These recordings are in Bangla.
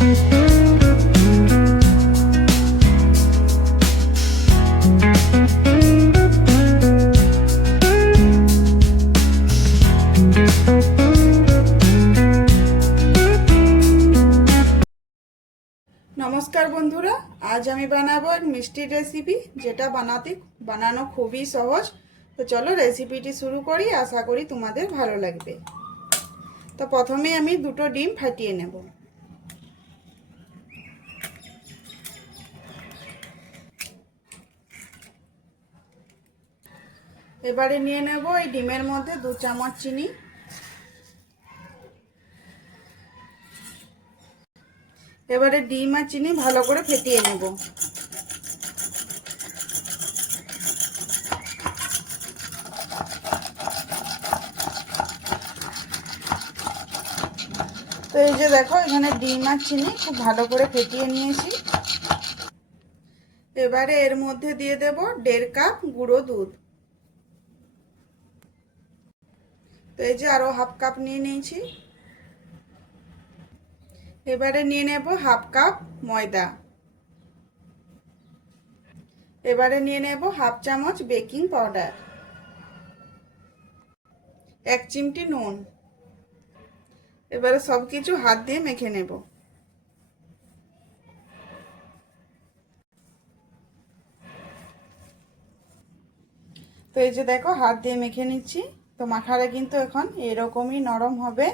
नमस्कार बंधुरा आज আমি বানাবো এক মিষ্টি রেসিপি যেটা বানানো খুবই সহজ। তো চলো রেসিপিটি শুরু করি, আশা করি তোমাদের ভালো লাগবে। তো প্রথমে আমি দুটো ডিম ফাটিয়ে নেব। এবারে নিয়ে নেব এই ডিমের মধ্যে 2 চামচ চিনি। এবারে ডিম আর চিনি ভালো করে ফেটিয়ে নেব। তো এই যে দেখো এখানে ডিম আর চিনি খুব ভালো করে ফেটিয়ে নিয়েছি। এবারে এর মধ্যে দিয়ে দেব 1.5 কাপ গুঁড়ো দুধ। তো এই যে আরো হাফ কাপ নিয়ে নিয়েছি। এবারে নিয়ে নেব হাফ কাপ ময়দা। এবারে নিয়ে নেব হাফ চামচ বেকিং পাউডার, 1 চিমটি নুন। এবারে সবকিছু হাত দিয়ে মেখে নেব। তো এই যে দেখো হাত দিয়ে মেখে নিচ্ছি। তো মাখাটা কিন্তু এখন এরকমই নরম হবে।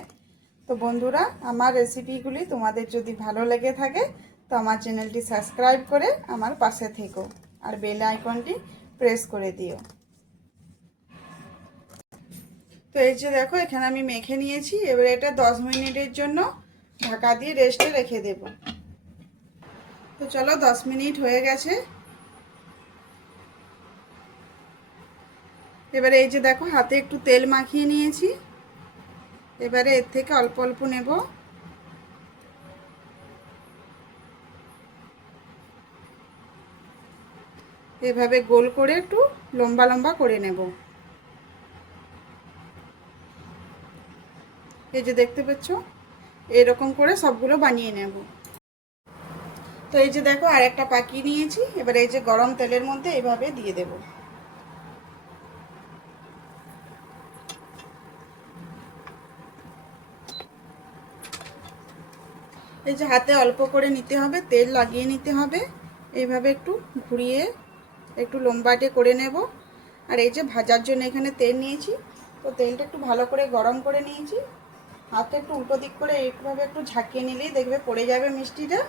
তো বন্ধুরা আমার রেসিপিগুলি তোমাদের যদি ভালো লেগে থাকে তো আমার চ্যানেলটি সাবস্ক্রাইব করে আমার পাশে থেকো আর বেল আইকনটি প্রেস করে দিও। তো এই যে দেখো এখানে আমি মেখে নিয়েছি। এবারে এটা 10 মিনিটের জন্য ঢাকা দিয়ে রেস্টে রেখে দেব। তো চলো 10 মিনিট হয়ে গেছে। এবারে এই যে দেখো হাতে একটু তেল মাখিয়ে নিয়েছি। এবারে এর থেকে অল্প অল্প নেব। এভাবে গোল করে একটু লম্বা লম্বা করে নেব। এই যে দেখতে পাচ্ছ এরকম করে সবগুলো বানিয়ে নেব। তো এই যে দেখো আরেকটা পাকিয়ে নিয়েছি। এবার এই যে গরম তেলের মধ্যে এভাবে দিয়ে দেব। এই যে হাতে অল্প করে নিতে হবে, তেল লাগিয়ে নিতে হবে। এইভাবে একটু ঘুরিয়ে একটু লম্বাটে করে নেব। আর এই যে ভাজার জন্য এখানে তেল নিয়েছি। তো তেলটা একটু ভালো করে গরম করে নিয়েছি। হাতে একটু উল্টো দিক করে এইভাবে একটু ঝাঁকিয়ে নিলেই দেখবে পড়ে যাবে মিষ্টিটা।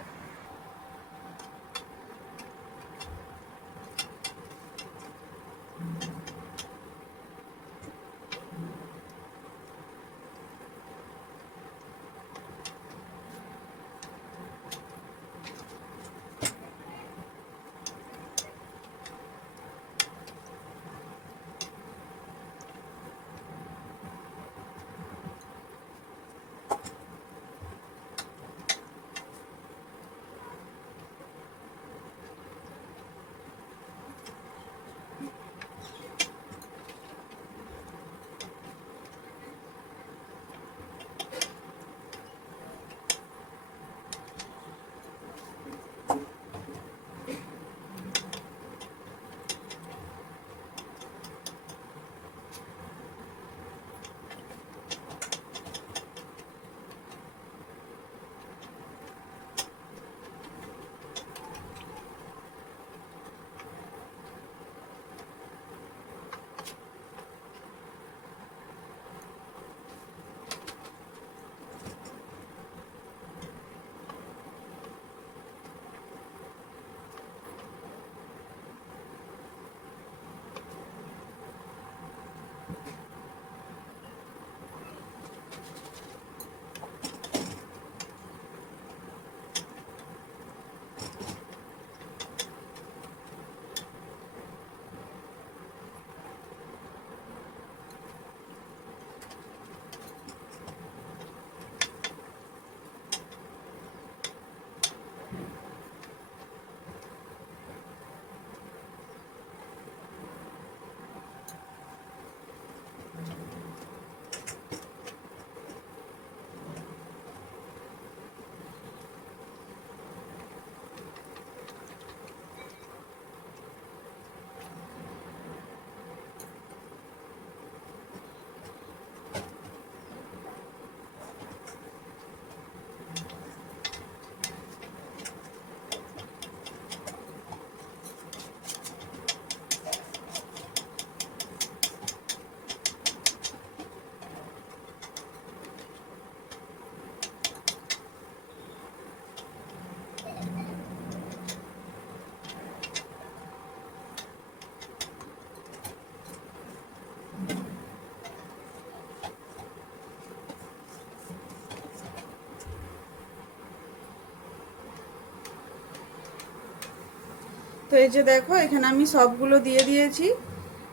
তো এই যে দেখো এখানে আমি সবগুলো দিয়ে দিয়েছি,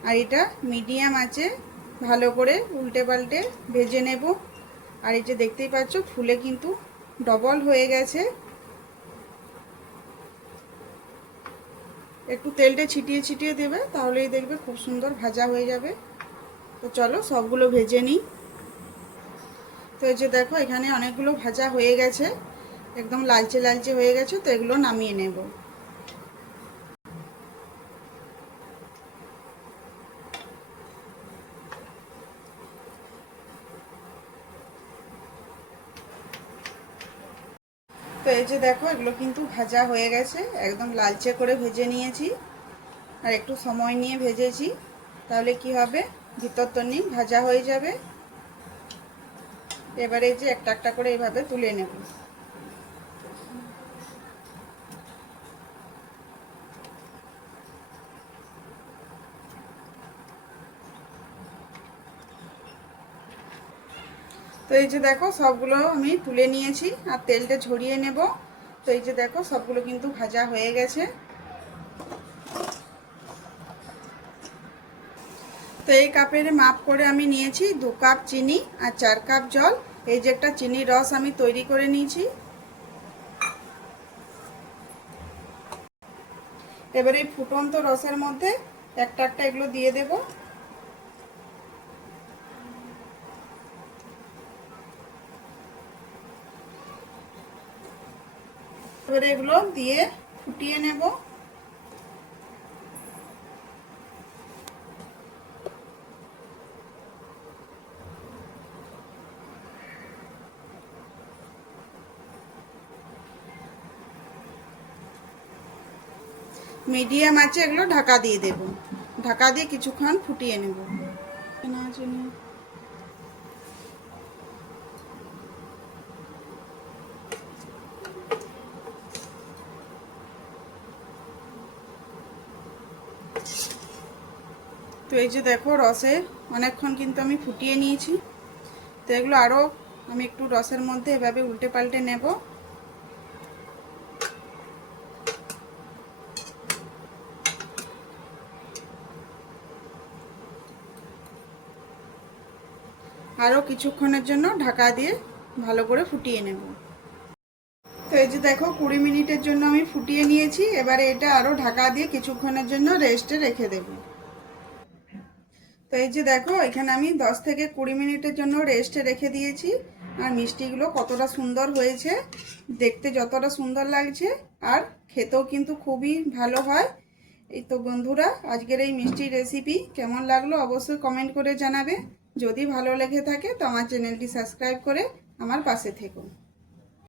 আর এটা মিডিয়াম আছে ভালো করে উল্টে পাল্টে ভেজে নেব। আর এই যে দেখতেই পাচ্ছ ফুলে কিন্তু ডবল হয়ে গেছে। একটু তেলটা ছিটিয়ে ছিটিয়ে দেবে, তাহলেই দেখবে খুব সুন্দর ভাজা হয়ে যাবে। তো চলো সবগুলো ভেজে নিই। তো এই যে দেখো এখানে অনেকগুলো ভাজা হয়ে গেছে, একদম লালচে লালচে হয়ে গেছে। তো এগুলো নামিয়ে নেব। তো এই যে দেখো এগুলো কিন্তু ভাজা হয়ে গেছে, একদম লালচে করে ভেজে নিয়েছি। আর একটু সময় নিয়ে ভেজেছি, তাহলে কি হবে ভিতর তনি ভাজা হয়ে যাবে। এবারে এই যে একটা একটা করে এইভাবে তুলে নেব। তো এই যে দেখো সবগুলো আমি তুলে নিয়েছি, আর তেলটা ঝরিয়ে নেব। তো এই যে দেখো সবগুলো কিন্তু ভাজা হয়ে গেছে। তো এই কাপের মাপ করে আমি নিয়েছি 2 কাপ চিনি আর 4 কাপ জল। এই যে একটা চিনির রস আমি তৈরি করে নিয়েছি। এবারে এই ফুটন্ত রসের মধ্যে একটা একটা এগুলো দিয়ে দেব। এবারে এগুলো দিয়ে ফুটিয়ে নেব। মিডিয়াম আছে এগুলো ঢাকা দিয়ে দেব। ঢাকা দিয়ে কিছুক্ষণ ফুটিয়ে নেব। তো এই যে দেখো রসে অনেকক্ষণ কিন্তু আমি ফুটিয়ে নিয়েছি। তো এগুলো আরও আমি একটু রসের মধ্যে এভাবে উল্টে পাল্টে নেব। আরও কিছুক্ষণের জন্য ঢাকা দিয়ে ভালো করে ফুটিয়ে নেব। তো এই যে দেখো 20 মিনিটের জন্য আমি ফুটিয়ে নিয়েছি। এবারে এটা আরও ঢাকা দিয়ে কিছুক্ষণের জন্য রেস্টে রেখে দেব। তো এই যে দেখো এখানে আমি 10 থেকে 20 মিনিটের জন্য রেস্টে রেখে দিয়েছি। আর মিষ্টিগুলো কতটা সুন্দর হয়েছে, দেখতে যতটা সুন্দর লাগছে আর খেতেও কিন্তু খুবই ভালো হয়। এই তো বন্ধুরা, আজকের এই মিষ্টি রেসিপি কেমন লাগলো অবশ্যই কমেন্ট করে জানাবে। যদি ভালো লেগে থাকে তো আমার চ্যানেলটি সাবস্ক্রাইব করে আমার পাশে থেকো।